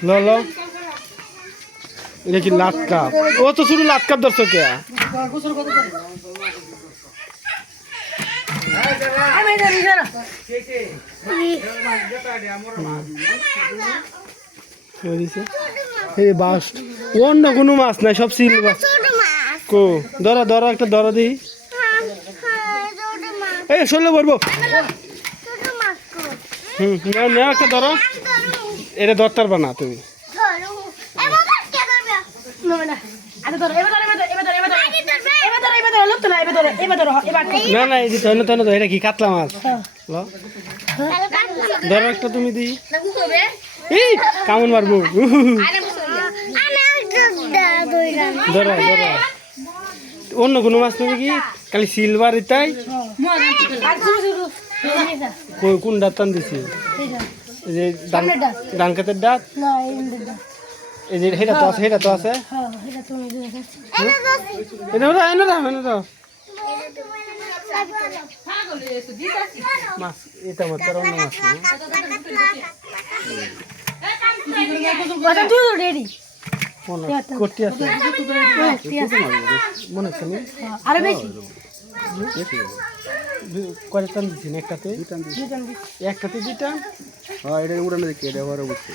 ল ল এটা কি লাত কাপ ও তো শুধু লাত কাপ ধরছো কে বাস অন্য কোনো মাছ নাই সব সিল মাছ কো ধরা ধরা একটা ধরা দিই এই শোলে পড়বো না একটা ধরো এটা ধরতে পারবা না তুমি না না এই যে তো এটা কি কাতলা মাছ ধরো একটা তুমি দিই এই কেমন মারবো ধরো ধরো অন্য কোনো মাছ নেবে কি খালি সিলভার এটাই কোন দাঁত টান দিছি এই যে ডান কাতের দাঁত এই যে হেটা তো আছে মাছ এটা মাছ অন্য মাছ করতে আছে মনে হচ্ছে করে টান দিচ্ছি না একটাতে দুইটা এটা উড়ানো দেখি এটা বুঝছি